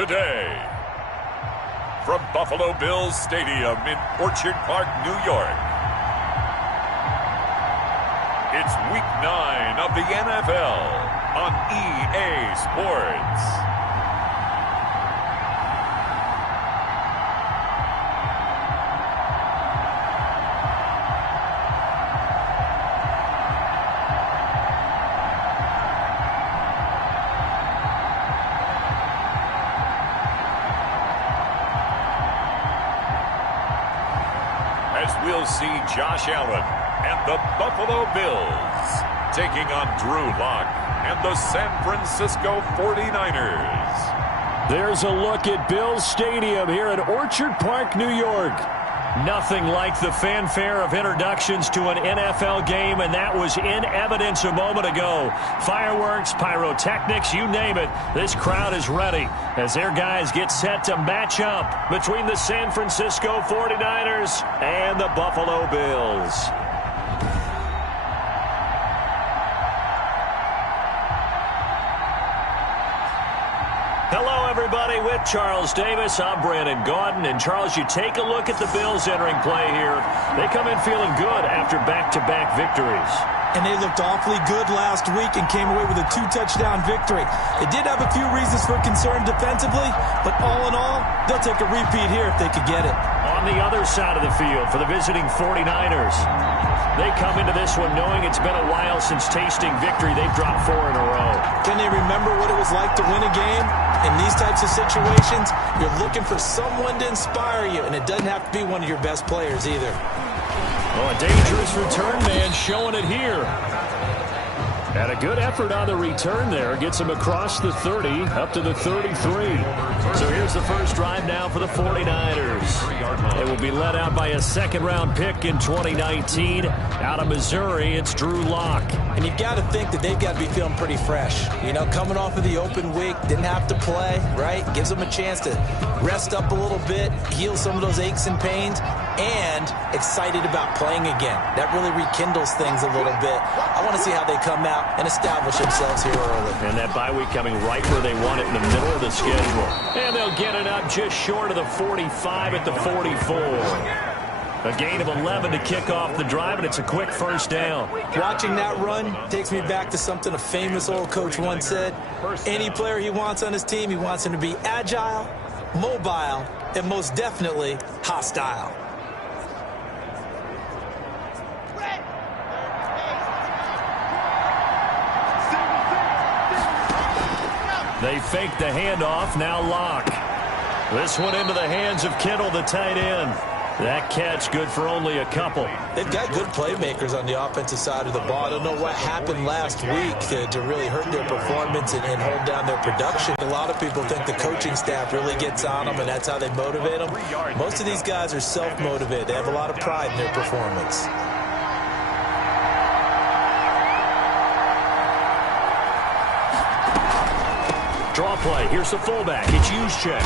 today. From Buffalo Bills Stadium in Orchard Park, New York, it's Week 9 of the NFL on EA Sports. We'll see Josh Allen and the Buffalo Bills taking on Drew Lock and the San Francisco 49ers. There's a look at Bills Stadium here at Orchard Park, New York. Nothing like the fanfare of introductions to an NFL game, and that was in evidence a moment ago. Fireworks, pyrotechnics, you name it. This crowd is ready as their guys get set to match up between the San Francisco 49ers and the Buffalo Bills. Hello, everybody. With Charles Davis, I'm Brandon Gaudin. And, Charles, you take a look at the Bills entering play here. They come in feeling good after back-to-back victories. And they looked awfully good last week and came away with a 2-touchdown victory. They did have a few reasons for concern defensively, but all in all, they'll take a repeat here if they could get it. On the other side of the field for the visiting 49ers, they come into this one knowing it's been a while since tasting victory. They've dropped 4 in a row. Can they remember what it was like to win a game? In these types of situations, you're looking for someone to inspire you, and it doesn't have to be one of your best players either. Oh, a dangerous return man showing it here. And a good effort on the return there. Gets him across the 30, up to the 33. So here's the first drive now for the 49ers. They will be led out by a second-round pick in 2019. Out of Missouri, it's Drew Lock. And you've got to think that they've got to be feeling pretty fresh. You know, coming off of the open week, didn't have to play, right? Gives them a chance to rest up a little bit, heal some of those aches and pains, and excited about playing again. That really rekindles things a little bit. I want to see how they come out and establish themselves here early. And that bye week coming right where they want it, in the middle of the schedule. And they'll get it up just short of the 45 at the 44. A gain of 11 to kick off the drive, and it's a quick first down. Watching that run takes me back to something a famous old coach once said. Any player he wants on his team, he wants him to be agile, mobile, and most definitely hostile. They fake the handoff, now Lock. This one into the hands of Kittle, the tight end. That catch good for only a couple. They've got good playmakers on the offensive side of the ball. I don't know what happened last week to really hurt their performance and hold down their production. A lot of people think the coaching staff really gets on them, and that's how they motivate them. Most of these guys are self-motivated. They have a lot of pride in their performance. Draw play. Here's the fullback. It's Juszczyk.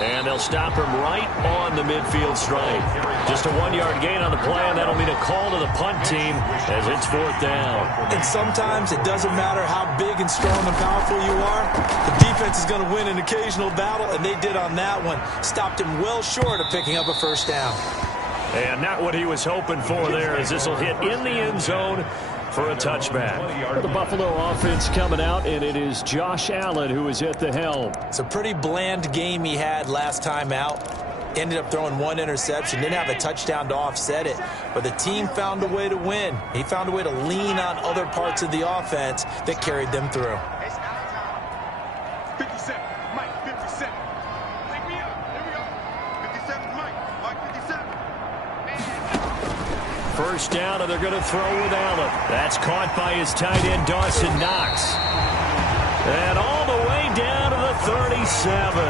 And they'll stop him right on the midfield stripe. Just a 1-yard gain on the play, and that'll mean a call to the punt team as it's 4th down. And sometimes it doesn't matter how big and strong and powerful you are. The defense is going to win an occasional battle, and they did on that one. Stopped him well short of picking up a first down. And not what he was hoping for there, as this will hit in the end zone for a touchback. The Buffalo offense coming out, and it is Josh Allen who is at the helm. It's a pretty bland game he had last time out. Ended up throwing 1 interception. Didn't have a touchdown to offset it. But the team found a way to win. He found a way to lean on other parts of the offense that carried them through. 57, Mike, 57. Take me up. Here we go. 57, Mike, 57. First down, and they're going to throw with Allen. That's caught by his tight end, Dawson Knox. And all the way down to the 37.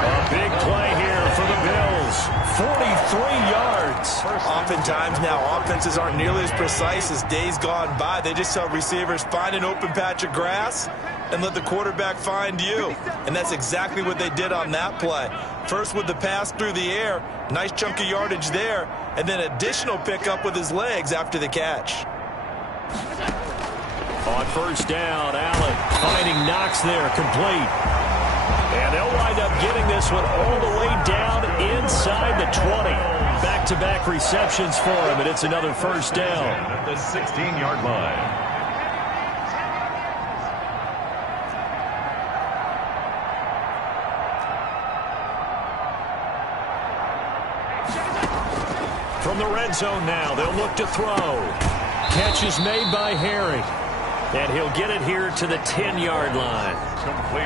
A big play here for the Bills. 43 yards. Oftentimes now, offenses aren't nearly as precise as days gone by. They just tell receivers, find an open patch of grass and let the quarterback find you. And that's exactly what they did on that play. First with the pass through the air, nice chunk of yardage there, and then additional pickup with his legs after the catch. On first down, Allen finding Knox there, complete. And they'll wind up getting this one all the way down inside the 20. Back-to-back receptions for him, and it's another first down. At the 16-yard line. From the red zone now, they'll look to throw. Catch is made by Harry. And he'll get it here to the 10-yard line.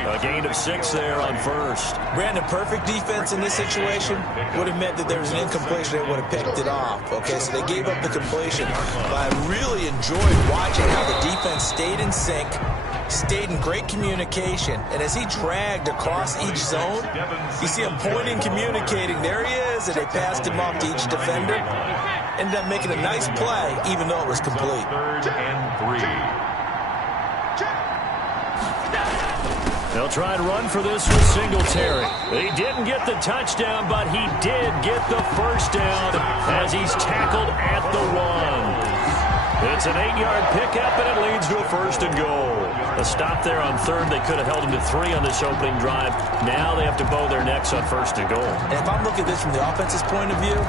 A gain of 6 there on first. Brandon, perfect defense in this situation would have meant that there was an incompletion. They would have picked it off. Okay, so they gave up the completion. But I really enjoyed watching how the defense stayed in sync, stayed in great communication, and as he dragged across each zone, you see him pointing, communicating. There he is, and they passed him off to each defender. Ended up making a nice play, even though it was complete. 3rd and 3. They'll try and run for this with Singletary. He didn't get the touchdown, but he did get the first down as he's tackled at the 1. It's an 8-yard pickup, and it leads to a 1st and goal. A stop there on 3rd. They could have held him to 3 on this opening drive. Now they have to bow their necks on 1st and goal. And if I'm looking at this from the offense's point of view,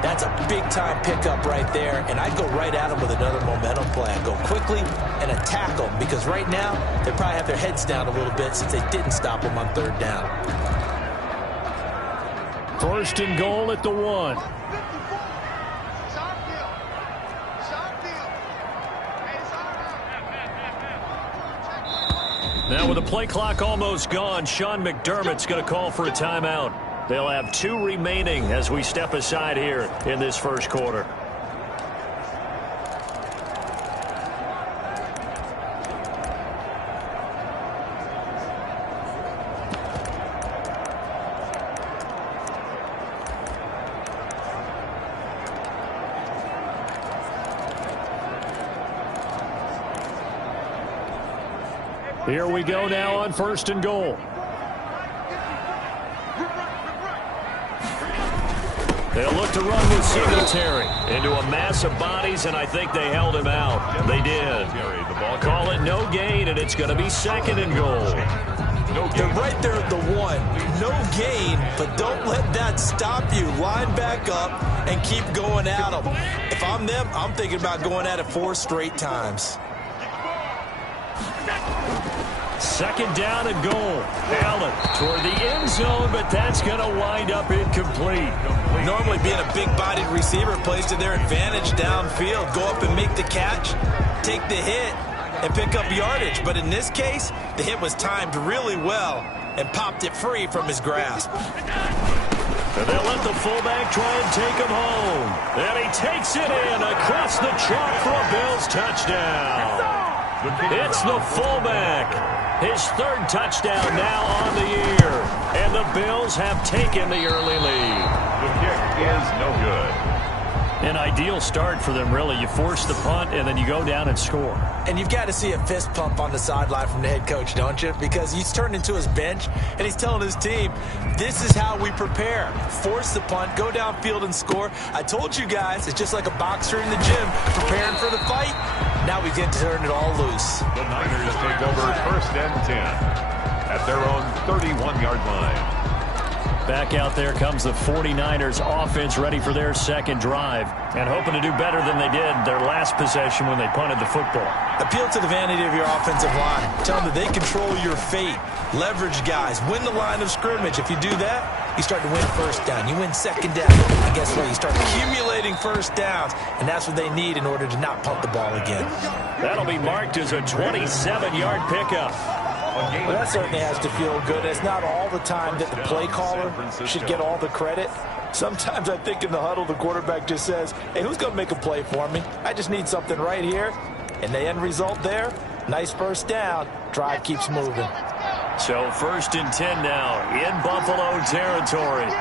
that's a big-time pickup right there, and I'd go right at him with another momentum play. I'd go quickly and attack them, because right now they probably have their heads down a little bit since they didn't stop them on 3rd down. 1st and goal at the 1. Now with the play clock almost gone, Sean McDermott's going to call for a timeout. They'll have 2 remaining as we step aside here in this first quarter. Here we go now on 1st and goal. They'll look to run with Singletary into a mass of bodies, and I think they held him out. They did. Call it no gain, and it's going to be 2nd and goal. They're right there at the 1. No gain, but don't let that stop you. Line back up and keep going at them. If I'm them, I'm thinking about going at it 4 straight times. 2nd down and goal. Allen toward the end zone, but that's going to wind up incomplete. Normally being a big-bodied receiver plays to their advantage downfield. Go up and make the catch, take the hit, and pick up yardage. But in this case, the hit was timed really well and popped it free from his grasp. And they'll let the fullback try and take him home. And he takes it in across the chalk for a Bills touchdown. It's the fullback. His 3rd touchdown now on the year. And the Bills have taken the early lead. The kick is no good. An ideal start for them, really. You force the punt, and then you go down and score. And you've got to see a fist pump on the sideline from the head coach, don't you? Because he's turned into his bench, and he's telling his team, this is how we prepare. Force the punt, go downfield and score. I told you guys, it's just like a boxer in the gym preparing for the fight. Now we get to turn it all loose. The Niners take over 1st and 10 at their own 31-yard line. Back out there comes the 49ers offense, ready for their 2nd drive and hoping to do better than they did their last possession when they punted the football. Appeal to the vanity of your offensive line. Tell them that they control your fate. Leverage guys. Win the line of scrimmage. If you do that, you start to win 1st down. You win 2nd down. And guess what? You start accumulating 1st downs, and that's what they need in order to not punt the ball again. That'll be marked as a 27-yard pickup. Well, that certainly has to feel good. It's not all the time that the play caller should get all the credit. Sometimes I think in the huddle, the quarterback just says, hey, who's going to make a play for me? I just need something right here. And the end result there, nice 1st down. Drive keeps moving. So 1st and 10 now in Buffalo territory.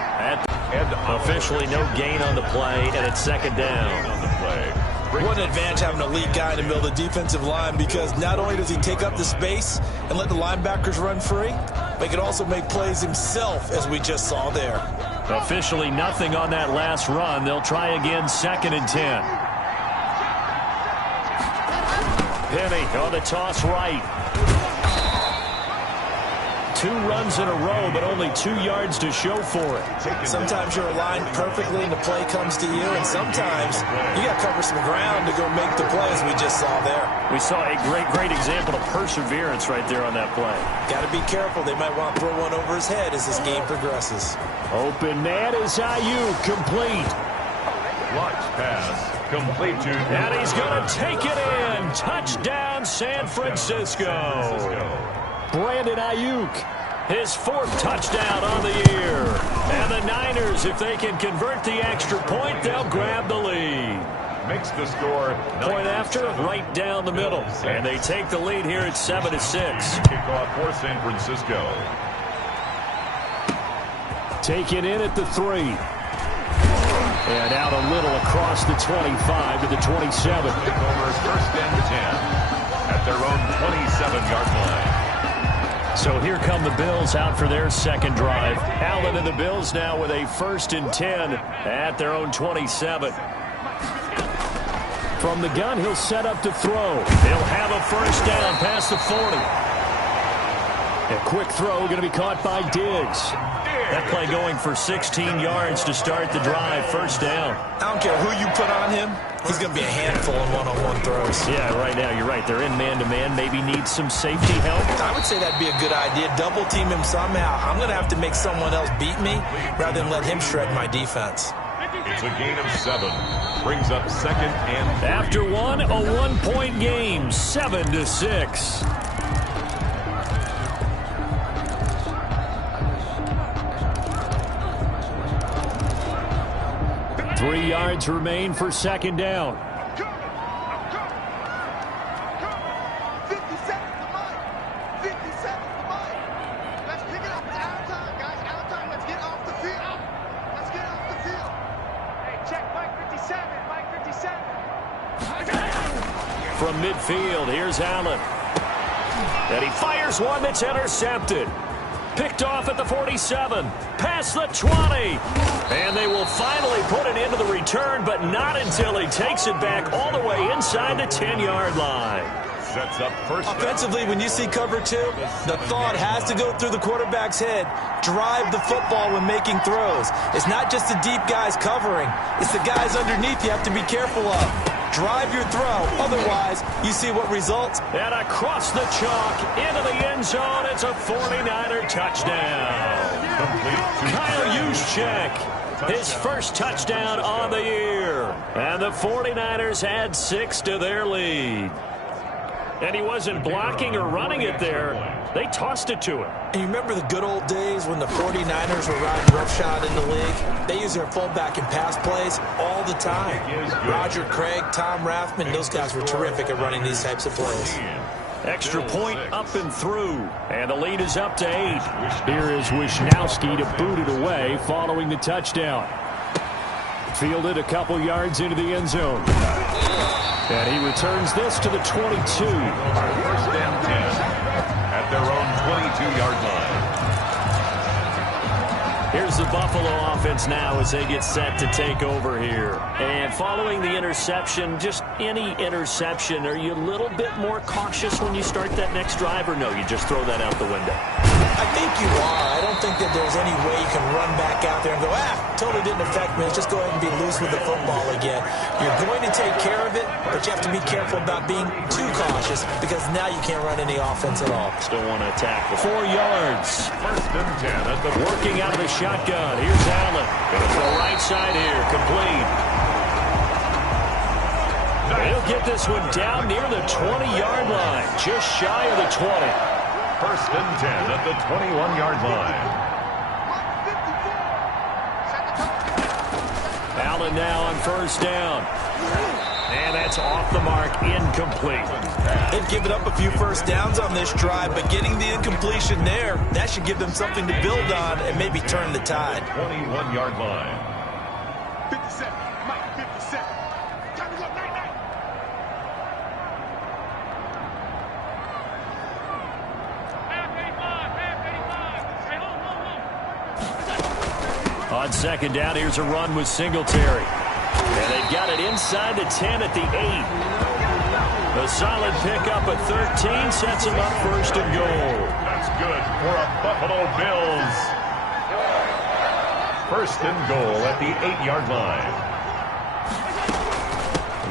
Officially no gain on the play, and it's 2nd down. On the play. What an advantage having a lead guy in the middle of the defensive line, because not only does he take up the space and let the linebackers run free, but he can also make plays himself, as we just saw there. Officially nothing on that last run. They'll try again 2nd and 10. Penny on the toss right. 2 runs in a row, but only 2 yards to show for it. Sometimes you're aligned perfectly and the play comes to you, and sometimes you got to cover some ground to go make the play, as we just saw there. We saw a great example of perseverance right there on that play. Got to be careful. They might want to throw one over his head as this game progresses. Open man is Ayuk, complete. Launch pass. Complete to... And he's going to take it in. Touchdown, San Francisco. Brandon Ayuk, his 4th touchdown on the year. And the Niners, if they can convert the extra point, they'll grab the lead. Makes the score. Point after, right down the middle. And they take the lead here at 7-6. Kickoff for San Francisco. Taken in at the 3. And out a little across the 25 to the 27. Takeovers 1st and 10 at their own 27-yard line. So here come the Bills out for their second drive. Allen and the Bills now with a 1st and 10 at their own 27. From the gun, he'll set up to throw. He'll have a 1st down past the 40. A quick throw going to be caught by Diggs. That play going for 16 yards to start the drive. 1st down. I don't care who you put on him. He's going to be a handful in one-on-one throws. Yeah, right now, you're right. They're in man-to-man. Maybe needs some safety help. I would say that'd be a good idea. Double team him somehow. I'm going to have to make someone else beat me rather than let him shred my defense. It's a gain of 7. Brings up 2nd and 3. After one, a 1-point game. 7-6. 3 yards remain for 2nd down. 50 seconds to Mike. 50 seconds to Mike. Let's pick it up. It's our time, guys. Our time. Let's get off the field. Let's get off the field. Hey, check Mike 57. Mike 57. From midfield, here's Allen. And he fires one that's intercepted. Picked off at the 47. Past the 20. And they will finally put an end to the return, but not until he takes it back all the way inside the 10-yard line. Sets up 1st. Offensively, when you see cover 2, the thought has to go through the quarterback's head. Drive the football when making throws. It's not just the deep guys covering. It's the guys underneath you have to be careful of. Drive your throw. Otherwise, you see what results. And across the chalk, into the end zone, it's a 49er touchdown. Kyle Juszczyk, his 1st touchdown on the year. And the 49ers add 6 to their lead. And he wasn't blocking or running it there. They tossed it to him. And you remember the good old days when the 49ers were riding roughshod in the league? They used their fullback in pass plays all the time. Roger Craig, Tom Rathman, those guys were terrific at running these types of plays. Extra point up and through. And the lead is up to 8. Here is Wisnowski to boot it away following the touchdown. Fielded a couple yards into the end zone. And he returns this to the 22. 1st and 10 at their own 22-yard line. Here's the Buffalo offense now as they get set to take over here. And following the interception, just any interception, are you a little bit more cautious when you start that next drive, or no, you just throw that out the window? I think you are. I don't think that there's any way you can run back out there and go, totally didn't affect me. Let's just go ahead and be loose with the football again. You're going to take care of it, but you have to be careful about being too cautious because now you can't run any offense at all. Still want to attack. 4 yards. 1st and 10 at the working out of the shotgun. Here's Allen. Gonna throw right side here. Complete. He'll get this one down near the 20-yard line. Just shy of the 20. 1st and 10 at the 21-yard line. Allen now on 1st down. And that's off the mark, incomplete. They've given up a few 1st downs on this drive, but getting the incompletion there, that should give them something to build on and maybe turn the tide. 21-yard line. 57. Mike 57. Time to go. Night. On 2nd down, here's a run with Singletary. And they've got it inside the 10 at the 8. A solid pickup at 13 sets them up 1st and goal. That's good for a Buffalo Bills. First and goal at the 8-yard line.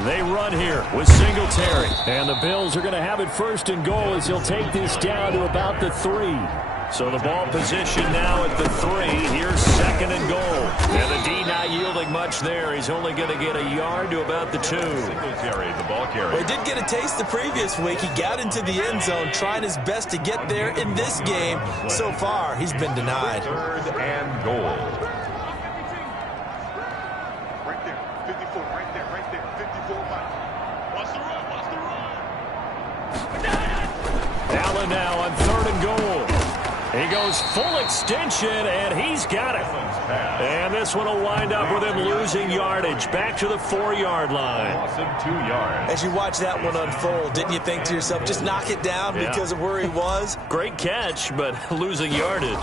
They run here with Singletary. And the Bills are going to have it first and goal as he'll take this down to about the 3. So the ball position now at the 3. Here's second and goal. And the D not yielding much there. He's only going to get a yard to about the 2. Singletary, the ball carrier. Well, he did get a taste the previous week. He got into the end zone, trying his best to get there in this game. So far, he's been denied. Third and goal. Right there. 54. Right there. Right there. 54. Watch the run. Watch the run. Allen now on third and goal. He goes full extension, and he's got it. And this one will wind up with him losing yardage. Back to the 4-yard line. Loss of 2 yards. As you watch that one unfold, didn't you think to yourself, just knock it down because of where he was? Great catch, but losing yardage.